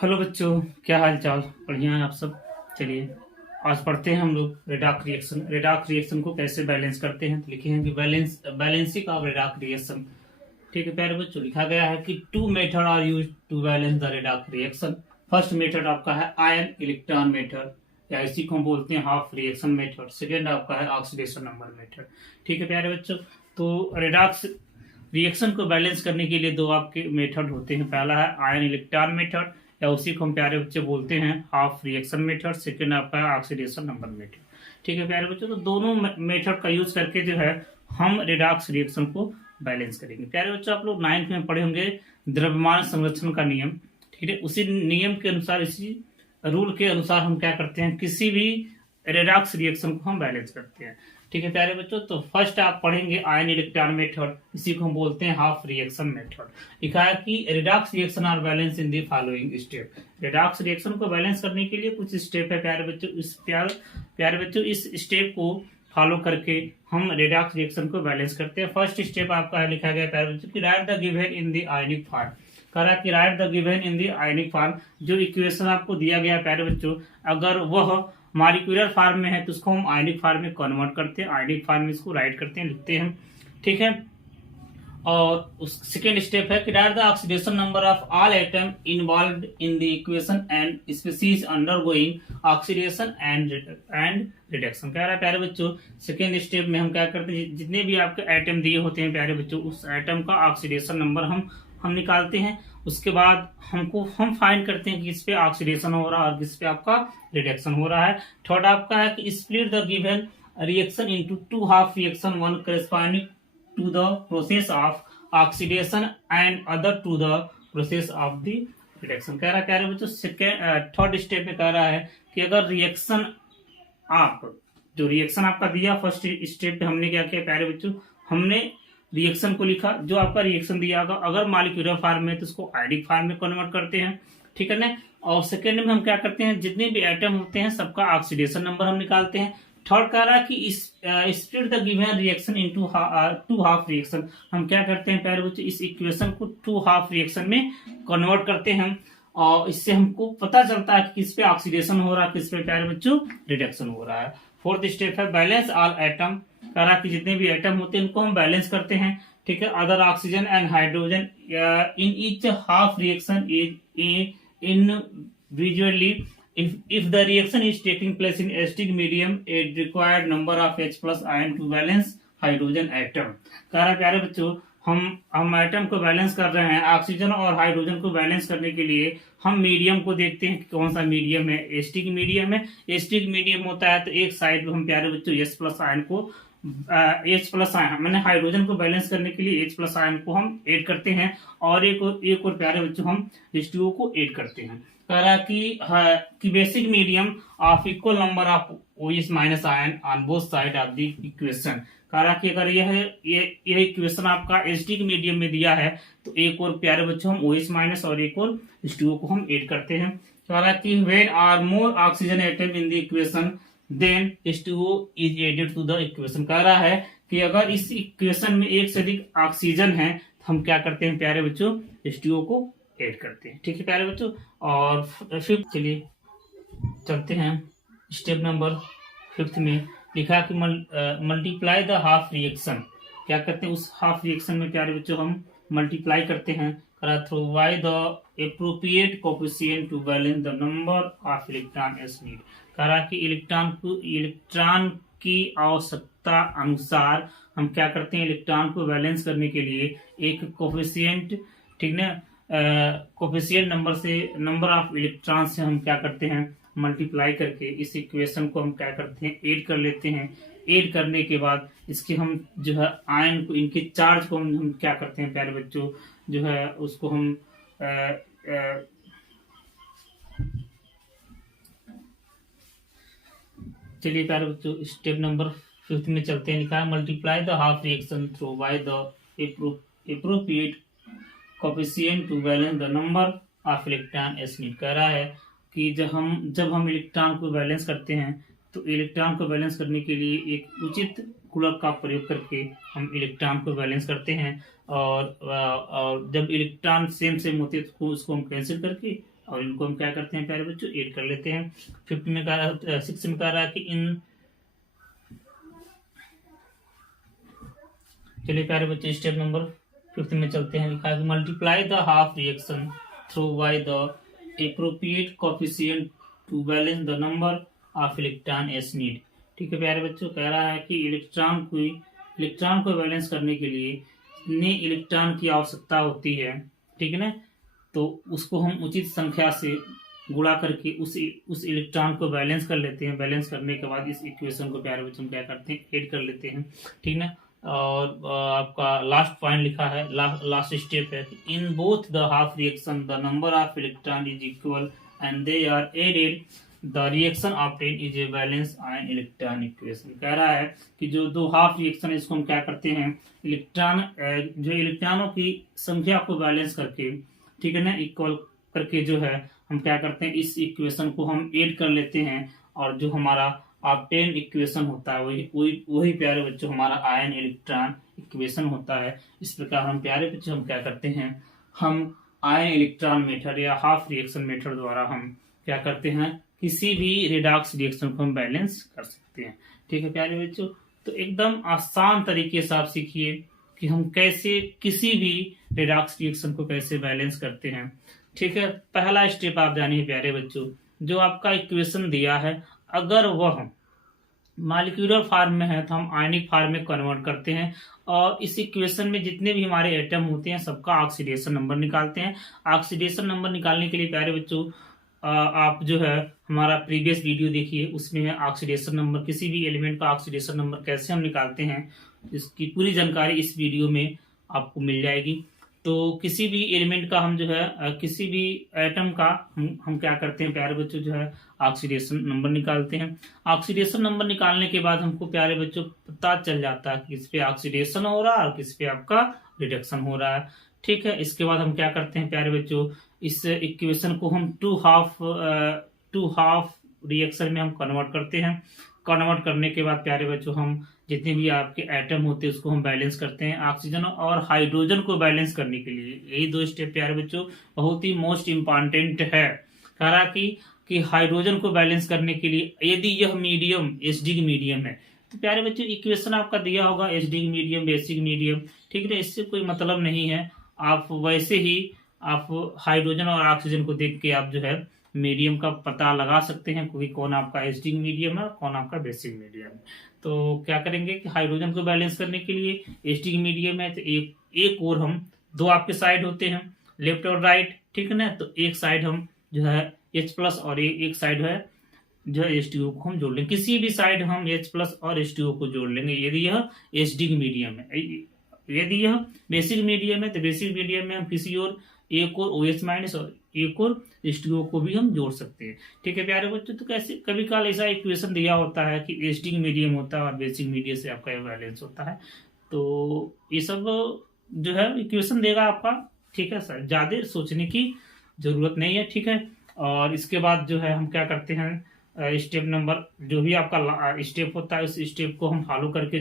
Hello बच्चों, क्या हाल चाल। बढ़िया है आप सब। चलिए आज पढ़ते हैं हम लोग रेडॉक्स रिएक्शन। रेडॉक्स रिएक्शन को कैसे बैलेंस करते हैं। तो लिखे हैं कि बैलेंसिंग ऑफ रेडॉक्स रिएक्शन। ठीक है प्यारे बच्चों, लिखा गया है कि two method are use to balance the redox reaction. First method आपका है आयन इलेक्ट्रॉन मेथड, या इसी को हम बोलते हैं हाफ रिएक्शन मेथड। सेकेंड आपका है ऑक्सीडेशन नंबर मेथड। ठीक है प्यारे बच्चों, तो रेडॉक्स रिएक्शन को बैलेंस करने के लिए दो आपके मेथड होते हैं। पहला है आयन इलेक्ट्रॉन मेथड, या उसी को हम प्यारे बच्चे बोलते हैं हाफ रिएक्शन मेथड। सेकेंड आपका है ऑक्सीडेशन नंबर मेथड। ठीक है प्यारे बच्चों, तो दोनों मेथड का यूज करके जो है हम रेडॉक्स रिएक्शन को बैलेंस करेंगे। प्यारे बच्चों, आप लोग 9th में पढ़े होंगे द्रव्यमान संरक्षण का नियम। ठीक है, उसी नियम के अनुसार, इसी रूल के अनुसार हम क्या करते हैं, किसी भी रेडॉक्स रिएक्शन को हम बैलेंस करते हैं। ठीक है प्यारे बच्चों, तो फर्स्ट आप पढ़ेंगे आयन इलेक्ट्रॉन मेथड, इसी को हम बोलते हैं हाफ रिएक्शन मेथड। लिखा है कि redox reaction are balance in the following step. Redox reaction को बैलेंस करने के लिए कुछ स्टेप है प्यारे बच्चों। प्यारे बच्चों, इस स्टेप को फॉलो करके हम रेडॉक्स रिएक्शन को बैलेंस करते हैं। फर्स्ट स्टेप आपका है, लिखा गया प्यारे बच्चों कि right the given in the ionic form. कह रहा कि right the given in the ionic form. जो इक्वेशन आपको दिया गया प्यारे बच्चों, अगर वह मॉलिक्यूलर फॉर्म में है तो उसको हम आयनिक फॉर्म में कन्वर्ट करते हैं, आयनिक फॉर्म में इसको राइट करते हैं, लिखते हैं। ठीक है, और उस सेकेंड स्टेप है कि right the oxidation number of all atom involved in the equation and species undergoing oxidation and reduction. कह रहा है प्यारे बच्चों, सेकेंड स्टेप में हम क्या करते हैं, जितने भी आपके एटम दिए होते हैं प्यारे बच्चों, उस एटम का ऑक्सीडेशन नंबर हम निकालते हैं। उसके बाद हम फाइंड करते हैं कि किस पे ऑक्सीडेशन हो रहा है और किस पे आपका रिडक्शन हो रहा है। थर्ड आपका है कि split the given reaction into two half reaction, one corresponding to the process of oxidation and other to the process of the reduction. कह रहा है बच्चों, थर्ड स्टेप में कह रहा है कि अगर रिएक्शन जो रिएक्शन आपका दिया फर्स्ट स्टेप पे, हमने क्या किया प्यारे बच्चों, हमने रिएक्शन को लिखा। जो आपका रिएक्शन दिया होगा अगर मॉलिक्यूलर फॉर्म में तो उसको आयनिक फॉर्म में कन्वर्ट करते हैं। ठीक है ना, और सेकेंड में हम क्या करते हैं, जितने भी एटम होते हैं सबका ऑक्सीडेशन नंबर हम निकालते हैं। थर्ड कह रहा है कि split the given reaction into two half reaction. हम क्या करते हैं प्यारे बच्चों, इस इक्वेशन को टू हाफ रिएक्शन में कन्वर्ट करते हैं, और इससे हमको पता चलता है कि किस पे ऑक्सीडेशन हो रहा है, किस पे प्यारे बच्चों रिडक्शन हो रहा है। फोर्थ स्टेप है बैलेंस ऑल एटम। कह रहा कि जितने भी एटम होते हैं इनको हम बैलेंस करते हैं। ठीक है, other oxygen and hydrogen in each half reaction is individually. If the reaction is taking place in acidic medium, a required number of H plus ion to balance hydrogen atom. कह रहा है प्यारे बच्चों, हम एटम को balance कर रहे हैं, ऑक्सीजन और हाइड्रोजन को बैलेंस करने के लिए हम मीडियम को देखते हैं कि कौन सा मीडियम है। एसिडिक मीडियम है। एसिडिक मीडियम होता है तो एक साइड हम प्यारे बच्चों H प्लस आयन को मैंने हाइड्रोजन को बैलेंस करने के लिए H प्लस आयन को हम ऐड करते हैं, और एक और प्यारे बच्चों हम H2O को ऐड करते हैं। कह रहा कि basic medium of equal number of OH minus ion on both side of the equation. कह रहा कि अगर यह इक्वेशन आपका एसिडिक मीडियम में दिया है तो एक और प्यारे बच्चों हम OH माइनस और एक और H2O को हम ऐड करते हैं। कह रहा कि when are more oxygen atom in the equation then H2O is added to the equation. कह रहा है कि अगर इस इक्वेशन में एक से अधिक ऑक्सीजन है तो हम क्या करते हैं प्यारे बच्चों, H2O को ऐड करते हैं। ठीक है प्यारे बच्चों, और फिफ्थ चलिए चलते हैं स्टेप नंबर फिफ्थ में। लिखा कि मल्टीप्लाई द हाफ रिएक्शन। क्या करते हैं, उस हाफ रिएक्शन में प्यारे बच्चों हम मल्टीप्लाई करते हैं। Through by the appropriate coefficient to balance the number of electron as need. कह रहा कि इलेक्ट्रॉन की आवश्यकता अनुसार हम क्या करते हैं, इलेक्ट्रॉन को बैलेंस करने के लिए एक कोफिशिएंट, ठीक ना, कोफिशिएंट नंबर ऑफ इलेक्ट्रॉन से हम क्या करते हैं, मल्टीप्लाई करके इस इक्वेशन को हम क्या करते हैं, ऐड कर लेते हैं। ऐड करने के बाद इसके हम जो है आयन को, इनके चार्ज को हम क्या करते हैं प्यारे बच्चों, जो है उसको हम चलिए प्यारे बच्चों स्टेप नंबर फिफ्थ में चलते हैं। लिखा है multiply the half reaction through by the appropriate coefficient to balance the number of electron as need. कह रहा है कि जब हम इलेक्ट्रॉन को बैलेंस करते हैं तो इलेक्ट्रॉन को बैलेंस करने के लिए एक उचित गुणक का प्रयोग करके हम इलेक्ट्रॉन को बैलेंस करते हैं। और जब इलेक्ट्रॉन सेम सेम होते हैं तो उसको हम कैंसिल करके और इनको हम क्या करते हैं प्यारे बच्चों, ऐड कर लेते हैं। 6 में कह रहा है कि इन, चलिए प्यारे बच्चे स्टेप नंबर 5 में चलते हैं। लिखा है multiply the half reaction through by the appropriate coefficient to balance the number of electron as need. ठीक है प्यारे बच्चों, कह रहा है कि इलेक्ट्रॉन को बैलेंस करने के लिए जितने इलेक्ट्रॉन की आवश्यकता होती है, ठीक है ना, तो उसको हम उचित संख्या से गुणा करके उस इलेक्ट्रॉन को बैलेंस कर लेते हैं। बैलेंस करने के बाद इस इक्वेशन को प्यारे बच्चों क्या करते हैं, ऐड कर लेते हैं। ठीक ना, और आपका लास्ट पॉइंट लिखा है, लास्ट स्टेप है, in both the half reaction the number of electron is equal and they are added the reaction obtain is a balance ion electron equation. कह रहा है कि जो दो हाफ रिएक्शन इसको हम क्या करते हैं, जो इलेक्ट्रॉनों की संख्या को बैलेंस करके, ठीक है ना, इक्वल करके जो है हम क्या करते हैं, इस इक्वेशन को हम ऐड कर लेते हैं और जो हमारा ऑब्टेन इक्वेशन होता है वही प्यारे बच्चों हमारा आयन इलेक्ट्रॉन इक्वेशन होता है। इस प्रकार हम प्यारे बच्चों हम क्या करते हैं, हम आयन इलेक्ट्रॉन मेथड या हाफ रिएक्शन मेथड द्वारा हम क्या करते हैं, किसी भी रिडॉक्स रिएक्शन को हम बैलेंस कर सकते हैं। ठीक है प्यारे बच्चों, तो एकदम आसान तरीके से आप सीखिए कि हम कैसे किसी भी रिडॉक्स रिएक्शन को कैसे बैलेंस करते हैं। ठीक है, पहला स्टेप आप जानिए प्यारे बच्चों, जो आपका इक्वेशन दिया है अगर वह मॉलिक्यूलर फॉर्म में है तो हम आयनिक फॉर्म में कन्वर्ट करते हैं और इस इक्वेशन में जितने भी हमारे एटम होते हैं सबका ऑक्सीडेशन नंबर निकालते हैं। ऑक्सीडेशन नंबर निकालने के लिए प्यारे बच्चों आप जो है हमारा प्रीवियस वीडियो देखिए, उसमें है ऑक्सीडेशन नंबर, किसी भी एलिमेंट का ऑक्सीडेशन नंबर कैसे हम निकालते हैं इसकी पूरी जानकारी इस वीडियो में आपको मिल जाएगी। तो किसी भी एलिमेंट का हम जो है किसी भी एटम का हम क्या करते हैं प्यारे बच्चों, जो है ऑक्सीडेशन नंबर निकालते हैं। ऑक्सीडेशन नंबर निकालने के बाद हमको प्यारे बच्चों पता चल जाता है कि किस पे ऑक्सीडेशन हो रहा है और किस पे आपका रिडक्शन हो रहा है। ठीक है, इसके बाद हम क्या करते हैं प्यारे बच्चों, इस इक्वेशन को हम टू हाफ रिएक्शन में हम कन्वर्ट करते हैं। कन्वर्ट करने के बाद प्यारे बच्चों हम जितने भी आपके एटम होते हैं उसको हम बैलेंस करते हैं। ऑक्सीजन और हाइड्रोजन को बैलेंस करने के लिए यही दो स्टेप प्यारे बच्चों बहुत ही मोस्ट इम्पॉर्टेंट है। कह रहा कि हाइड्रोजन को बैलेंस करने के लिए यदि यह मीडियम एसिडिक मीडियम है तो प्यारे बच्चों इक्वेशन आपका दिया होगा एसिडिक मीडियम, बेसिक मीडियम। ठीक है, इससे कोई मतलब नहीं है, आप वैसे ही आप हाइड्रोजन और ऑक्सीजन को देख के आप जो है मीडियम का पता लगा सकते हैं, क्योंकि कौन आपका एसिडिक मीडियम है कौन आपका बेसिक मीडियम है। तो क्या करेंगे कि हाइड्रोजन को बैलेंस करने के लिए एसिडिक मीडियम है तो एक और हम दो आपके साइड होते हैं लेफ्ट और राइट, ठीक है ना, तो एक साइड हम जो है H+ और एक साइड है जो है H2O को हम जोड़ लेंगे। किसी भी साइड हम H+ और H2O को जोड़ लेंगे यदि यह एसिडिक मीडियम है। यदि यह बेसिक मीडियम है तो बेसिक मीडियम में हम किसी और एक और OH- और एक और H2O को भी हम जोड़ सकते हैं। ठीक है प्यारे बच्चों, तो कैसे कभी काल ऐसा इक्वेशन दिया होता है कि एसिडिक मीडियम होता है और बेसिक मीडियम से आपका बैलेंस होता है, तो ये सब जो है इक्वेशन देगा आपका। ठीक है सर, ज्यादा सोचने की जरूरत नहीं है। ठीक है, और इसके बाद जो है हम क्या करते हैं, स्टेप नंबर जो भी आपका स्टेप होता है उस स्टेप को हम फॉलो करके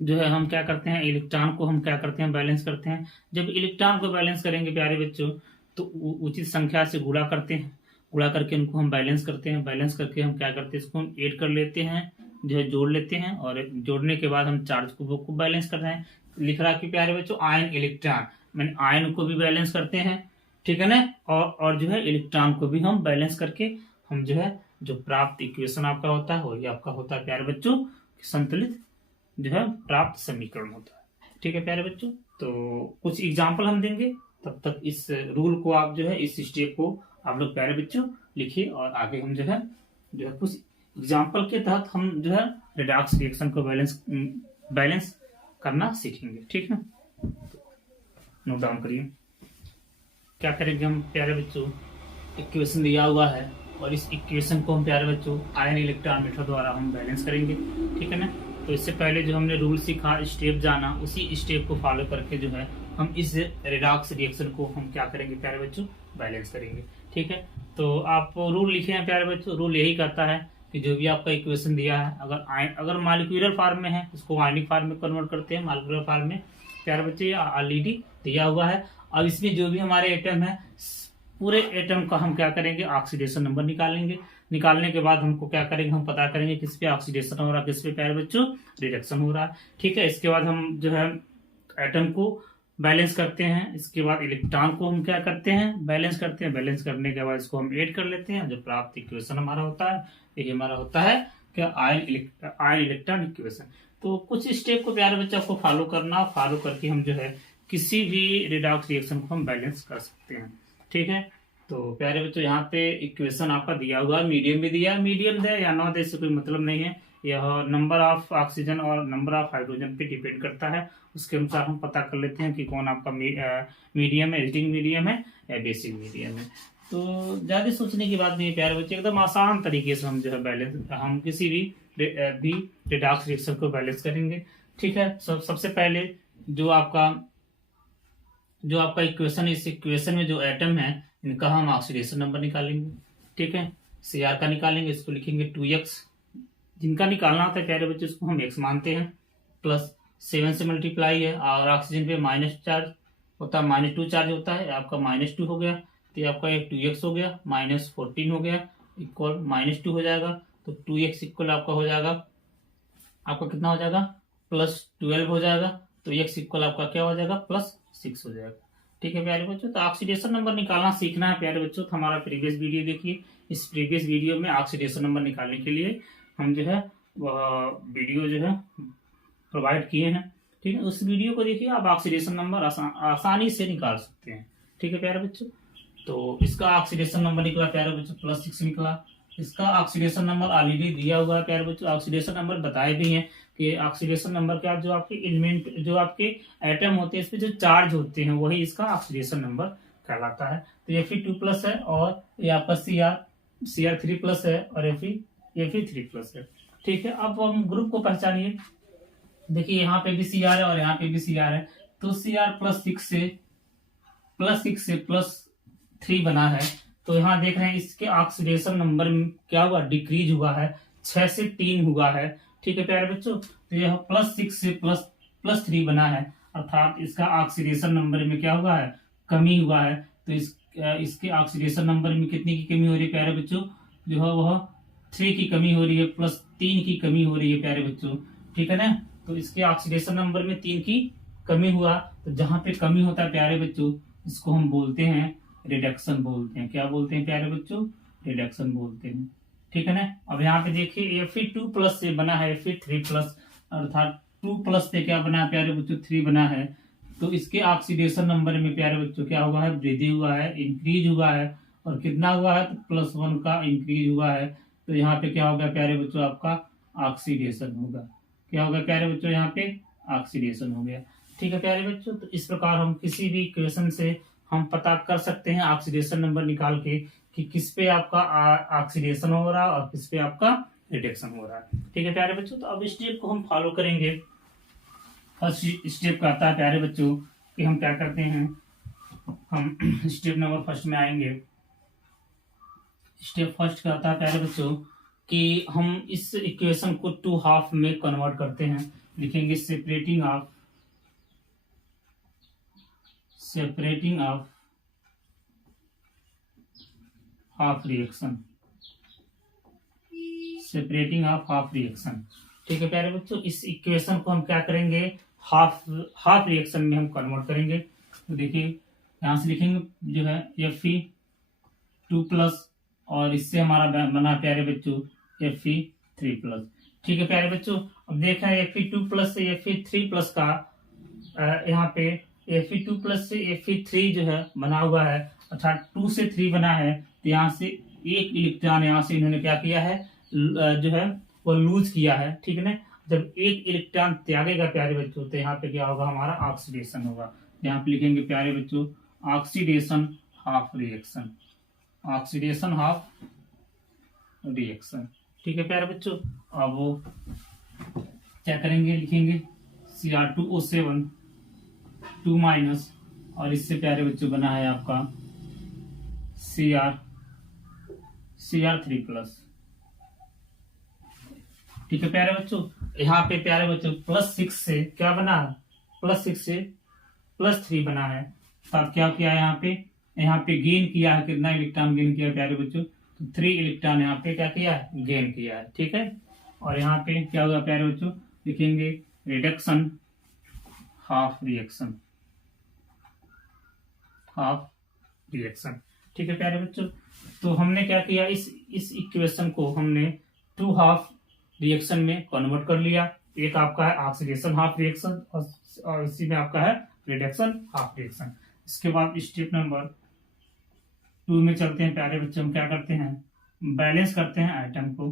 जो है हम क्या करते हैं, इलेक्ट्रॉन को हम क्या करते हैं, बैलेंस करते हैं। जब इलेक्ट्रॉन को बैलेंस करेंगे प्यारे बच्चों तो उचित संख्या से गुणा करते हैं, गुणा करके उनको हम बैलेंस करते हैं। बैलेंस करके हम क्या करते हैं, इसको हम ऐड कर लेते हैं, जो है जोड़ लेते हैं और जोड़ने के बाद हम चार्ज को बैलेंस कर रहे हैं। लिख रहा है कि प्यारे बच्चों आयन इलेक्ट्रॉन, मैंने आयन को भी बैलेंस करते हैं, ठीक है ना, और जो है इलेक्ट्रॉन को भी हम बैलेंस करके हम जो है जो प्राप्त इक्वेशन आपका होता है वही आपका होता है प्यारे बच्चों संतुलित जो है प्राप्त समीकरण होता है। ठीक है प्यारे बच्चों, तो कुछ एग्जाम्पल हम देंगे, तब तक इस रूल को आप जो है इस स्टेप को आप लोग प्यारे बच्चों लिखिए और आगे हम जो है कुछ एग्जाम्पल के तहत हम जो है रिडॉक्स रिएक्शन को बैलेंस करना सीखेंगे। ठीक है, नोट डाउन करिए। क्या करेंगे हम प्यारे बच्चों, इक्वेशन दिया हुआ है और इस इक्वेशन को हम प्यारे बच्चों आयन इलेक्ट्रॉन मेथड द्वारा हम बैलेंस करेंगे। ठीक है ना, तो इससे पहले जो हमने रूल सीखा, स्टेप जाना, उसी स्टेप को फॉलो करके जो है हम इस रिडॉक्स रिएक्शन को हम क्या करेंगे प्यारे बच्चों, बैलेंस करेंगे। ठीक है, तो आप रूल लिखे हैं प्यारे बच्चों, रूल यही कहता है कि जो भी आपका इक्वेशन दिया है, अगर मॉलिक्यूलर फॉर्म में है उसको आयनिक फॉर्म में कन्वर्ट करते हैं। मॉलिक्यूलर फॉर्म में प्यारे बच्चे ऑलरेडी दिया हुआ है। अब इसमें जो भी हमारे एटम है, पूरे एटम का हम क्या करेंगे, ऑक्सीडेशन नंबर निकालेंगे। निकालने के बाद हमको क्या करेंगे, हम पता करेंगे किस पे ऑक्सीडेशन हो रहा है, किस पे प्यारे बच्चों रिडक्शन हो रहा है। ठीक है, इसके बाद हम जो है एटम को बैलेंस करते हैं। इसके बाद इलेक्ट्रॉन को हम क्या करते हैं, बैलेंस करते हैं। बैलेंस करने के बाद इसको हम ऐड कर लेते हैं। जो प्राप्त इक्वेशन हमारा होता है, ये हमारा होता है क्या, आयन इलेक्ट्रॉन इक्वेशन। तो कुछ स्टेप को प्यारे बच्चे आपको फॉलो करना, फॉलो करके हम जो है किसी भी रिडॉक्स रिएक्शन को हम बैलेंस कर सकते हैं। ठीक है, तो प्यारे बच्चों यहाँ पे इक्वेशन आपका दिया हुआ है, मीडियम भी दिया है। मीडियम है या नॉट, इससे कोई मतलब नहीं है। यह नंबर ऑफ ऑक्सीजन और नंबर ऑफ हाइड्रोजन पे डिपेंड करता है। उसके अनुसार हम पता कर लेते हैं कि कौन आपका मीडियम है, एसिडिक मीडियम है या बेसिक मीडियम है। तो ज्यादा सोचने की बात नहीं है प्यारे बच्चे, एकदम आसान तरीके से हम जो है बैलेंस, हम किसी भी रिडॉक्स रिएक्शन को बैलेंस करेंगे। ठीक है, सबसे पहले जो आपका इक्वेशन है, इस इक्वेशन में जो एटम है इनका हम ऑक्सीडेशन नंबर निकालेंगे। ठीक है, Cr का निकालेंगे, इसको लिखेंगे 2x। जिनका निकालना होता है प्यारे बच्चे उसको हम x मानते हैं, प्लस 7 से मल्टीप्लाई है, और ऑक्सीजन पे माइनस चार्ज होता है, -2 चार्ज होता है, आपका -2 हो गया। तो ये आपका एक 2x हो गया, -14 हो गया, इक्वल -2 हो जाएगा। तो 2x इक्वल आपका हो जाएगा, आपका कितना हो जाएगा, +12 हो जाएगा। तो x इक्वल आपका क्या हो जाएगा, +6 हो जाएगा। ठीक है प्यारे बच्चों, तो ऑक्सीडेशन नंबर निकालना सीखना है प्यारे बच्चों। तो हमारा प्रीवियस वीडियो देखिए, इस प्रीवियस वीडियो में ऑक्सीडेशन नंबर निकालने के लिए हम जो है वह वीडियो जो है प्रोवाइड किए हैं। ठीक है, उस वीडियो को देखिए, आप ऑक्सीडेशन नंबर आसानी से निकाल सकते हैं। ठीक है प्यारे बच्चों, तो इसका ऑक्सीडेशन नंबर निकला प्यारे बच्चों, +6 निकला। इसका ऑक्सीडेशन नंबर ऑलरेडी दिया हुआ है प्यारे बच्चों। ऑक्सीडेशन नंबर बताए भी हैं कि ऑक्सीडेशन नंबर क्या, जो आपके एलिमेंट, जो आपके एटम होते हैं, इस पे जो चार्ज होते हैं वही इसका ऑक्सीडेशन नंबर कहलाता है। तो Fe2+ है, और ये आपका Cr3+ है, और Fe3+ है। ठीक है, अब हम ग्रुप को पहचानिए। देखिए यहाँ पे भी Cr है और यहाँ पे भी Cr है। तो Cr +6 से +3 बना है। तो यहाँ देख रहे हैं इसके ऑक्सीडेशन नंबर में क्या हुआ, डिक्रीज हुआ है, 6 से 3 हुआ है। ठीक है प्यारे बच्चों, तो यह +6 से +3 बना है, अर्थात इसका ऑक्सीडेशन नंबर में क्या हुआ है, कमी हुआ है। तो इसके ऑक्सीडेशन नंबर में कितनी की कमी हो रही है प्यारे बच्चों, जो है वह 3 की कमी हो रही है, +3 की कमी हो रही है प्यारे बच्चों। ठीक है ना, तो इसके ऑक्सीडेशन नंबर में 3 की कमी हुआ। तो जहां पे कमी होता है प्यारे बच्चों, इसको हम बोलते हैं रिडक्शन बोलते हैं। क्या बोलते हैं प्यारे बच्चों, रिडक्शन बोलते हैं। ठीक है ना, अब यहाँ पे देखिए Fe2+ से बना है Fe3+, अर्थात 2+ से क्या बना है प्यारे बच्चों, 3 बना है। तो इसके ऑक्सीडेशन नंबर में प्यारे बच्चों क्या हुआ है, वृद्धि हुआ है, इंक्रीज हुआ है। और कितना हुआ है, तो +1 का इंक्रीज हुआ है। तो यहाँ पे क्या होगा प्यारे बच्चों, आपका ऑक्सीडेशन होगा। क्या होगा प्यारे बच्चों, यहाँ पे ऑक्सीडेशन हो गया। ठीक है प्यारे बच्चों, तो इस प्रकार हम किसी भी इक्वेशन से हम पता कर सकते हैं ऑक्सीडेशन नंबर निकाल के कि किस पे आपका ऑक्सीडेशन हो रहा है और किस पे आपका रिडक्शन हो रहा है। ठीक है प्यारे बच्चों, तो अब इस स्टेप को हम फॉलो करेंगे। फर्स्ट स्टेप का आता है प्यारे बच्चों कि हम क्या करते हैं, हम स्टेप नंबर फर्स्ट में आएंगे। स्टेप फर्स्ट का आता है प्यारे बच्चों कि हम इस इक्वेशन को 2 हाफ में कन्वर्ट करते हैं। लिखेंगे separating of half reaction, separating of half reaction. ठीक है प्यारे बच्चों, इस इक्वेशन को हम क्या करेंगे, हाफ रिएक्शन में हम कन्वर्ट करेंगे। तो देखिए यहां से लिखेंगे जो है Fe2+, और इससे हमारा बना प्यारे बच्चों Fe3+। ठीक है प्यारे बच्चों, अब देखा है Fe2+ से Fe3+ का यहाँ पे Fe2+ से Fe3 जो है बना हुआ है, अर्थात 2 से 3 बना है। तो यहाँ से एक इलेक्ट्रॉन यहाँ से इन्होंने क्या किया है, जो है वो लूज किया है। ठीक है ना, जब एक इलेक्ट्रॉन त्यागेगा प्यारे बच्चों, तो यहाँ पे क्या होगा, हमारा ऑक्सीडेशन होगा। यहाँ पे लिखेंगे प्यारे बच्चों oxidation half reaction, oxidation half reaction. ठीक है प्यारे बच्चों, अब वो क्या करेंगे, लिखेंगे Cr2O7 2-, और इससे प्यारे बच्चों बना है आपका Cr3+। ठीक है प्यारे बच्चों, यहाँ पे प्यारे बच्चों +6 से क्या बना, +6 से +3 बना है। तब क्या किया यहाँ पे गेन किया है, कितना इलेक्ट्रॉन गेन किया प्यारे बच्चों, तो 3 इलेक्ट्रॉन यहाँ पे क्या किया है, गेन किया है। ठीक है, और यहाँ पे क्या होगा प्यारे बच्चों, लिखेंगे reduction half reaction, half reaction. ठीक है प्यारे बच्चों, तो हमने क्या किया, इस इक्वेशन को हमने 2 हाफ रिएक्शन में कन्वर्ट कर लिया। एक आपका है ऑक्सीडेशन हाफ रिएक्शन और इसी में आपका है रिडक्शन हाफ रिएक्शन। इसके बाद स्टेप नंबर 2 में चलते हैं प्यारे बच्चों। हम क्या करते हैं, बैलेंस करते हैं आइटम को,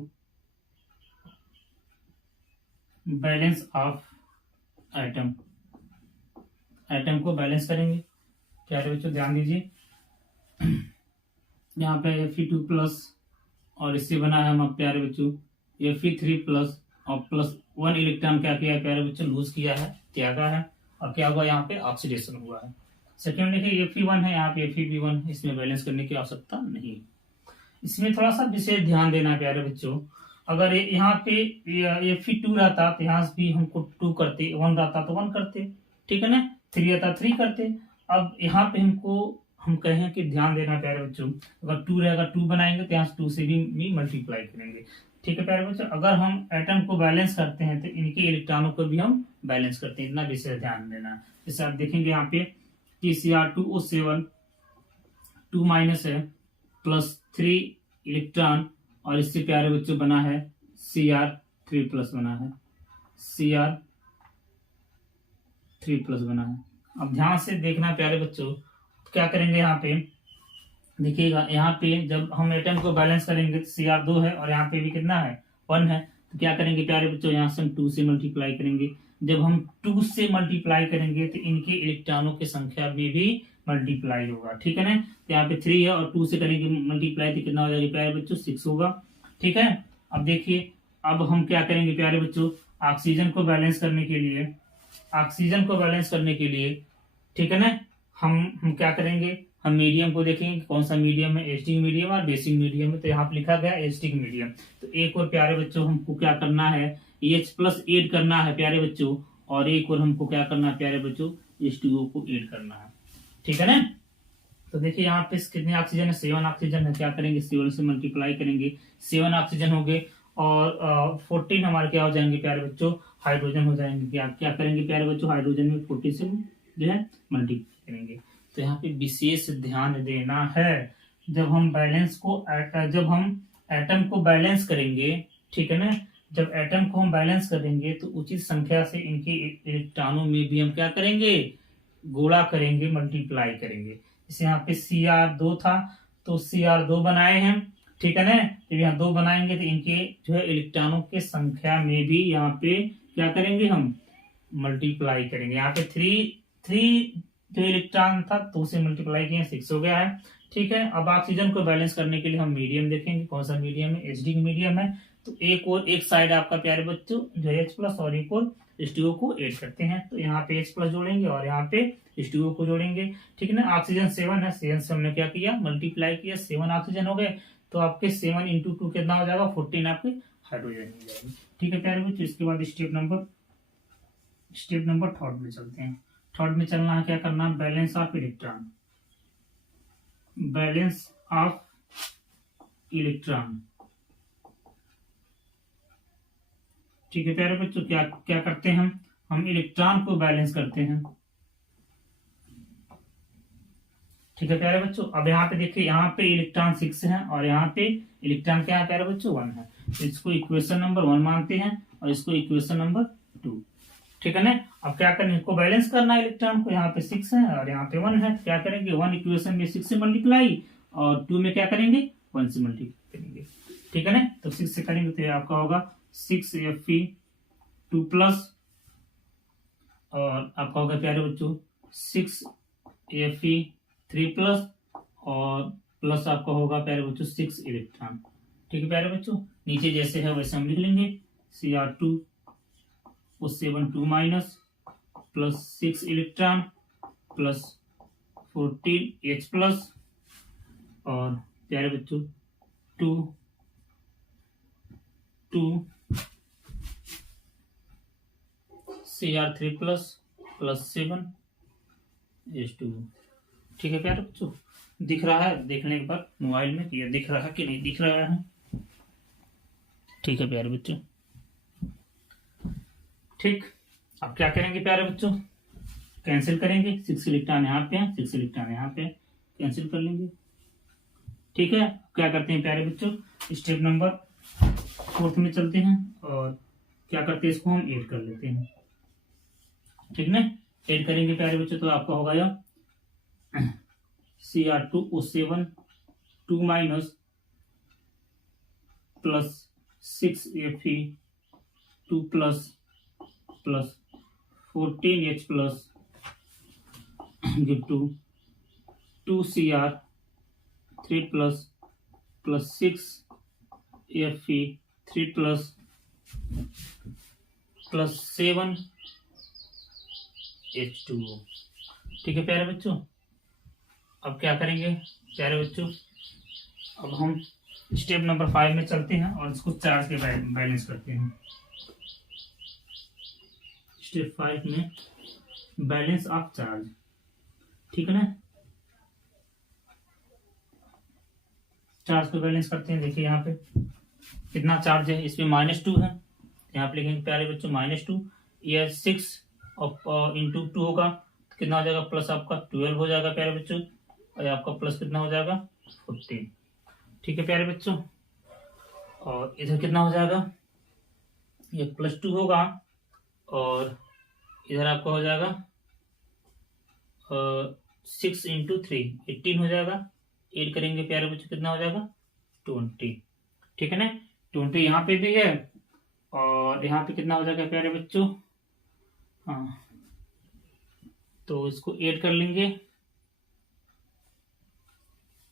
बैलेंस ऑफ आइटम, आइटम को बैलेंस करेंगे प्यारे बच्चों। ध्यान दीजिए, यहाँ पे Fe2+ और इससे बना है हम प्यारे बच्चों Fe3+ और +1 इलेक्ट्रॉन क्या किया है प्यारे बच्चों, लूज किया है, त्यागा है, और क्या हुआ यहाँ पे ऑक्सीडेशन हुआ है। सेकेंड देखिए Fe1 है, यहाँ पे Fe इसमें बैलेंस करने की आवश्यकता नहीं है। इसमें थोड़ा सा विशेष ध्यान देना है प्यारे बच्चों, अगर यहाँ पे Fe2 रहता तो यहाँ भी हमको 2 करते, 1 रहता तो 1 करते, ठीक है ना, 3 रहता 3 करते। अब यहाँ पे हम कहें कि ध्यान देना प्यारे बच्चों, अगर 2 रहेगा 2 बनाएंगे तो यहाँ 2 से भी मल्टीप्लाई करेंगे। ठीक है प्यारे बच्चों, अगर हम एटम को बैलेंस करते हैं तो इनके इलेक्ट्रॉनों को भी हम बैलेंस करते हैं, इतना विशेष ध्यान देना। जैसे आप देखेंगे यहाँ पे TCr2O7 2- है, +3 इलेक्ट्रॉन, और इससे प्यारे बच्चों बना है Cr3+ बना है, Cr3+ बना है। अब ध्यान से देखना प्यारे बच्चों, क्या करेंगे यहाँ पे देखिएगा, यहाँ पे जब हम एटम को बैलेंस करेंगे तो Cr2 है और यहाँ पे भी कितना है, 1 है, तो क्या करेंगे प्यारे बच्चों, यहाँ से हम 2 से मल्टीप्लाई करेंगे। जब हम 2 से मल्टीप्लाई करेंगे तो इनके इलेक्ट्रॉनों की संख्या में भी मल्टीप्लाई होगा। ठीक है ना, तो यहाँ पे 3 है और 2 से करेंगे मल्टीप्लाई तो कितना हो जाएगा प्यारे बच्चों, 6 होगा। ठीक है, अब देखिए, अब हम क्या करेंगे प्यारे बच्चों, ऑक्सीजन को बैलेंस करने के लिए, ऑक्सीजन को बैलेंस करने के लिए, ठीक है ना, हम क्या करेंगे, हम मीडियम को देखेंगे कौन सा मीडियम है, एसिडिक मीडियम और बेसिक मीडियम है, तो यहाँ पे लिखा गया एसिडिक मीडियम। तो एक और प्यारे बच्चों हमको क्या करना है, H+ ऐड करना है प्यारे बच्चों, और एक और हमको क्या करना है प्यारे बच्चों, H2O को ऐड करना है। ठीक है ना, तो देखिए यहाँ पे कितने ऑक्सीजन है, 7 ऑक्सीजन है, क्या करेंगे 7 से मल्टीप्लाई करेंगे, 7 ऑक्सीजन हो गए, और 14 हमारे क्या हो जाएंगे प्यारे बच्चों, हाइड्रोजन हो जाएंगे। क्या करेंगे प्यारे बच्चों, हाइड्रोजन में 40 से जो है मल्टीप्लाई करेंगे। तो यहाँ पे विशेष ध्यान देना है, जब हम एटम को बैलेंस करेंगे, ठीक है ना, जब एटम को हम बैलेंस करेंगे तो उचित संख्या से इनके इलेक्ट्रॉनों में भी हम क्या करेंगे, गुणा करेंगे, मल्टीप्लाई करेंगे। जैसे यहाँ पे Cr2 था तो Cr2 बनाए हैं, ठीक है ना, जब यहाँ 2 बनाएंगे तो इनके जो है इलेक्ट्रॉनों के संख्या में भी यहाँ पे क्या करेंगे, हम मल्टीप्लाई करेंगे। यहाँ पे 3 जो इलेक्ट्रॉन था 2 से मल्टीप्लाई किए 6 हो गया है। ठीक है, अब ऑक्सीजन को बैलेंस करने के लिए हम मीडियम देखेंगे, कौन सा मीडियम है, एसिडिक मीडियम है। तो एक साइड आपका प्यारे बच्चों जो है H+ और एक और H2O को ऐड करते हैं, तो यहाँ पे H+ जोड़ेंगे और यहाँ पे H2O को जोड़ेंगे। ठीक है ना, ऑक्सीजन 7 है, 7 से हमने क्या किया, मल्टीप्लाई किया, 7 ऑक्सीजन हो गए, तो आपके 7 × 2 कितना हो जाएगा, 14 आपके हाइड्रोजन हो जाएगी। ठीक है प्यारे बच्चों, इसके बाद स्टेप नंबर 3 में चलते हैं। 3 में चलना है, क्या करना है, balance of electron, balance of electron. ठीक है प्यारे बच्चों, क्या करते हैं हम इलेक्ट्रॉन को बैलेंस करते हैं। ठीक है प्यारे बच्चों, अब यहाँ पे देखिए, यहाँ पे इलेक्ट्रॉन 6 है और यहाँ पे इलेक्ट्रॉन क्या है प्यारे बच्चों, 1 है, तो इसको इक्वेशन नंबर 1 मानते हैं और इसको इक्वेशन नंबर 2। ठीक है ना, अब क्या करना है, इसको बैलेंस करना है इलेक्ट्रॉन को, यहाँ पे 6 है और यहाँ पे 1 है, क्या करेंगे, 1 इक्वेशन में 6 से मल्टीप्लाई और 2 में क्या करेंगे, 1 से मल्टीप्लाई करेंगे। ठीक है ना, तो 6 से करेंगे तो आपका होगा 6Fe2+ और आपका होगा प्यारे बच्चों 6Fe3+ और प्लस आपका होगा प्यारे बच्चों 6 इलेक्ट्रॉन। ठीक है प्यारे बच्चों, नीचे जैसे है वैसे हम लिख लेंगे, Cr2O7 2- +6 इलेक्ट्रॉन +14 H+ और प्यारे बच्चों 2 Cr3 प्लस 7H2। ठीक है प्यारे बच्चों, दिख रहा है देखने के बाद मोबाइल में कि ये दिख रहा है कि नहीं दिख रहा है। ठीक है प्यारे बच्चों, ठीक। अब क्या करेंगे प्यारे बच्चों, कैंसिल करेंगे। 6 इलेक्ट्रॉन यहाँ पे है, 6 इलेक्ट्रॉन यहाँ पे, कैंसिल कर लेंगे। ठीक है, क्या करते हैं प्यारे बच्चों, स्टेप नंबर 4 में चलते हैं और क्या करते हैं, इसको हम ऐड कर लेते हैं। ठीक ना, ऐड करेंगे प्यारे बच्चों तो आपका होगा यह Cr2O7 2 minus plus 6Fe2 plus 14H plus give to 2Cr3 plus 6Fe3 plus 7H2O। ठीक है प्यारे बच्चों, अब क्या करेंगे प्यारे बच्चों, अब हम स्टेप नंबर 5 में चलते हैं और इसको चार्ज के बैलेंस करते हैं। स्टेप 5 में बैलेंस ऑफ चार्ज। ठीक है ना, चार्ज को बैलेंस करते हैं। देखिए यहाँ पे कितना चार्ज है, इसमें -2 है, यहाँ पे लिखेंगे प्यारे बच्चों -2। ये 6 इंटू 2 होगा तो कितना हो जाएगा, प्लस आपका 12 हो जाएगा प्यारे बच्चों, और आपका प्लस कितना हो जाएगा 14। ठीक है प्यारे बच्चों, और इधर कितना हो जाएगा, ये +2 होगा और इधर आपका हो जाएगा 6 इंटू 3 18 हो जाएगा। ऐड करेंगे प्यारे बच्चों कितना हो जाएगा 20। ठीक है ना, 20 यहाँ पे भी है और यहाँ पे कितना हो जाएगा प्यारे बच्चों, हाँ तो इसको ऐड कर लेंगे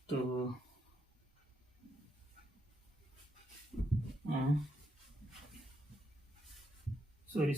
तो सॉरी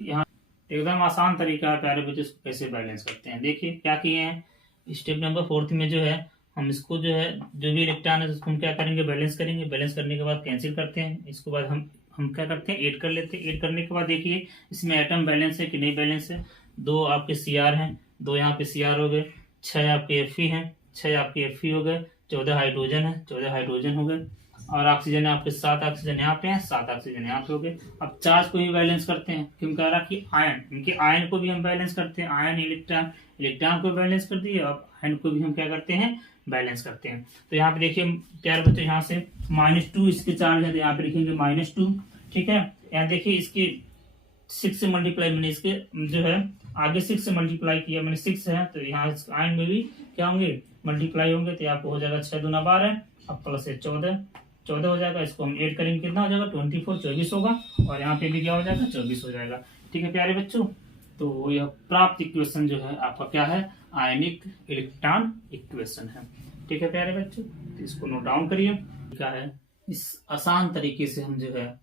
यहाँ एकदम आसान तरीका है प्यारे बच्चों, इसको कैसे बैलेंस करते हैं। देखिए क्या किए हैं, स्टेप नंबर 4 में जो है हम इसको जो है जो भी इलेक्ट्रॉन है उसको हम क्या करेंगे, बैलेंस करेंगे। बैलेंस करने के बाद कैंसिल करते हैं, इसके बाद हम क्या करते हैं, ऐड कर लेते हैं। ऐड करने के बाद देखिए इसमें एटम बैलेंस है कि नहीं बैलेंस है। 2 आपके Cr हैं, 2 यहाँ पे Cr हो गए, 6 आपके Fe हैं, 6 आपके Fe हो गए, 14 हाइड्रोजन है, 14 हाइड्रोजन हो गए, और ऑक्सीजन है आपके 7 ऑक्सीजन यहाँ पे हैं, 7 ऑक्सीजन यहाँ पे हो गए। अब चार्ज को भी बैलेंस करते हैं, क्यों कह रहा कि आयन, इनके आयन को भी हम बैलेंस करते हैं। आयन इलेक्ट्रॉन को बैलेंस कर दिए, अब आयन को भी हम क्या करते हैं, बैलेंस करते हैं। तो यहाँ पे देखिए प्यारे बच्चों, यहाँ से -2 इसके चार्ज है तो यहाँ पे लिखेंगे -2। ठीक है, यहाँ देखिए इसके 6 से मल्टीप्लाई, मैंने इसके जो है आगे 6 से मल्टीप्लाई किया, मैंने 6 है तो यहाँ आयन में भी क्या होंगे, मल्टीप्लाई होंगे, तो आपको हो जाएगा 6 दूना 12, अब प्लस 14 हो जाएगा। इसको हम ऐड करेंगे कितना हो जाएगा 24, 24 होगा, और यहाँ पे भी क्या हो जाएगा 24 हो जाएगा। ठीक है प्यारे बच्चों, तो यह प्राप्त इक्वेशन जो है आपका क्या है, आयनिक इलेक्ट्रॉन इक्वेशन है। ठीक है प्यारे बच्चों, तो इसको नोट डाउन करिए। क्या है, इस आसान तरीके से हम जो है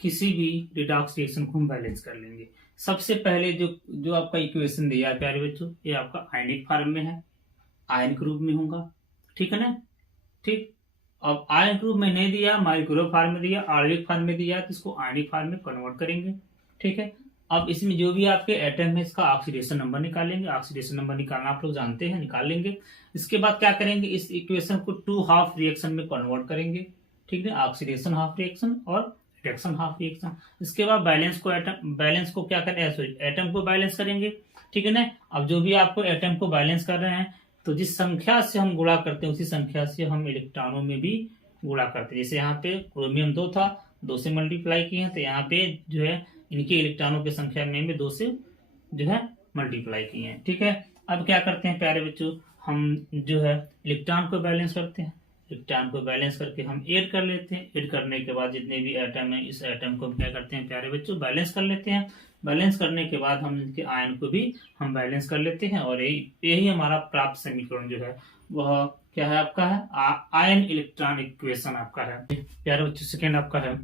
किसी भी रिडॉक्स रिएक्शन को हम बैलेंस कर लेंगे। सबसे पहले जो आपका इक्वेशन दिया है प्यारे बच्चों, ये आपका आयनिक फॉर्म में है, आयनिक रूप में होगा। ठीक है ना, ठीक। अब आयनिक रूप में नहीं दिया, माइक्रो फॉर्म में दिया, आणविक फॉर्म में दिया, तो इसको आयनिक फॉर्म में कन्वर्ट करेंगे। ठीक है, अब इसमें जो भी आपके एटम है इसका ऑक्सीडेशन नंबर निकालेंगे। ऑक्सीडेशन नंबर निकालना आप लोग जानते हैं, निकाल लेंगे। इसके बाद क्या करेंगे, इस इक्वेशन को 2 हाफ रिएक्शन में कन्वर्ट करेंगे। ठीक है, ऑक्सीडेशन हाफ रिएक्शन और रिडक्शन हाफ रिएक्शन। इसके बाद बैलेंस को क्या करें, सॉरी एटम को बैलेंस करेंगे। ठीक है ना, अब जो भी आपको एटम को बैलेंस कर रहे हैं तो जिस संख्या से हम गुणा करते हैं उसी संख्या से हम इलेक्ट्रॉनों में भी गुणा करते हैं। जैसे यहाँ पे क्रोमियम 2 था, 2 से मल्टीप्लाई किए हैं, तो यहाँ पे जो है इनके इलेक्ट्रॉनों की संख्या में भी 2 से जो है मल्टीप्लाई किए हैं। ठीक है, अब क्या करते हैं प्यारे बच्चों, हम जो है इलेक्ट्रॉन को बैलेंस करते हैं। इलेक्ट्रॉन को बैलेंस करके हम ऐड कर लेते हैं। ऐड करने के बाद जितने भी एटम है इस एटम को क्या करते हैं प्यारे बच्चों, बैलेंस कर लेते हैं। बैलेंस करने के बाद हम इनके आयन को भी हम बैलेंस कर लेते हैं, और यही हमारा प्राप्त समीकरण जो है वह क्या है आपका है, आयन इलेक्ट्रॉन इक्वेशन आपका है प्यारे बच्चों। सेकेंड आपका है,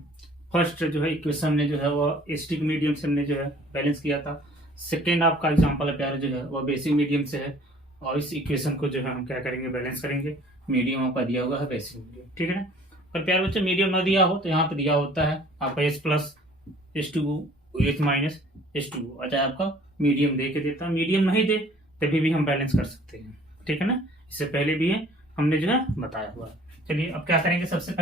फर्स्ट जो है इक्वेशन ने जो है वह एसिडिक मीडियम से हमने जो है बैलेंस किया था। सेकेंड आपका एग्जाम्पल है प्यारे जो है वह बेसिक मीडियम से है, और इस इक्वेशन को जो है हम क्या करेंगे, बैलेंस करेंगे। मीडियम आपका दिया हुआ है बेसिक मीडियम। ठीक है ना, और प्यारे बच्चों मीडियम ना दिया हो तो यहाँ पे दिया होता है आपका H+ H2O H- H2O। अच्छा आपका मीडियम दे के देता, मीडियम नहीं दे तभी भी हम बैलेंस कर सकते हैं, ठीक है ना, इससे पहले भी है हमने जो है बताया हुआ है। चलिए अब क्या करेंगे, सबसे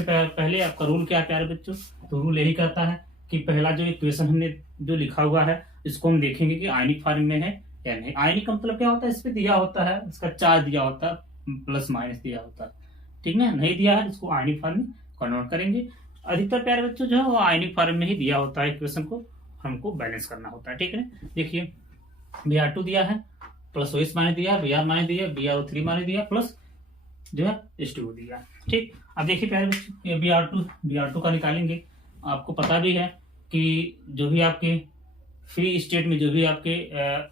पहले आपका रूल क्या है प्यारे बच्चों, तो रूल यही कहता है कि पहला जो इक्वेशन हमने जो लिखा हुआ है इसको हम देखेंगे कि आयनिक फॉर्म में है या नहीं। आयनिक का मतलब क्या होता है, इस पे दिया होता है, इसका चार्ज दिया होता है, प्लस माइनस दिया होता है, ठीक है, नहीं दिया है इसको आयनिक फॉर्म में कन्वर्ट करेंगे। अधिकतर प्यारे बच्चों जो है वो आयनिक फॉर्म में ही दिया होता है, इक्वेशन को हमको बैलेंस करना होता है, ठीक है। देखिए Br2 दिया है, प्लस OH माने दिया, Br माने दिया, BrO3 माने दिया, प्लस जो है H2O दिया, ठीक। अब देखिए प्यारे बच्चों ये Br2 का निकालेंगे। आपको पता भी है कि जो भी आपके फ्री स्टेट में जो भी आपके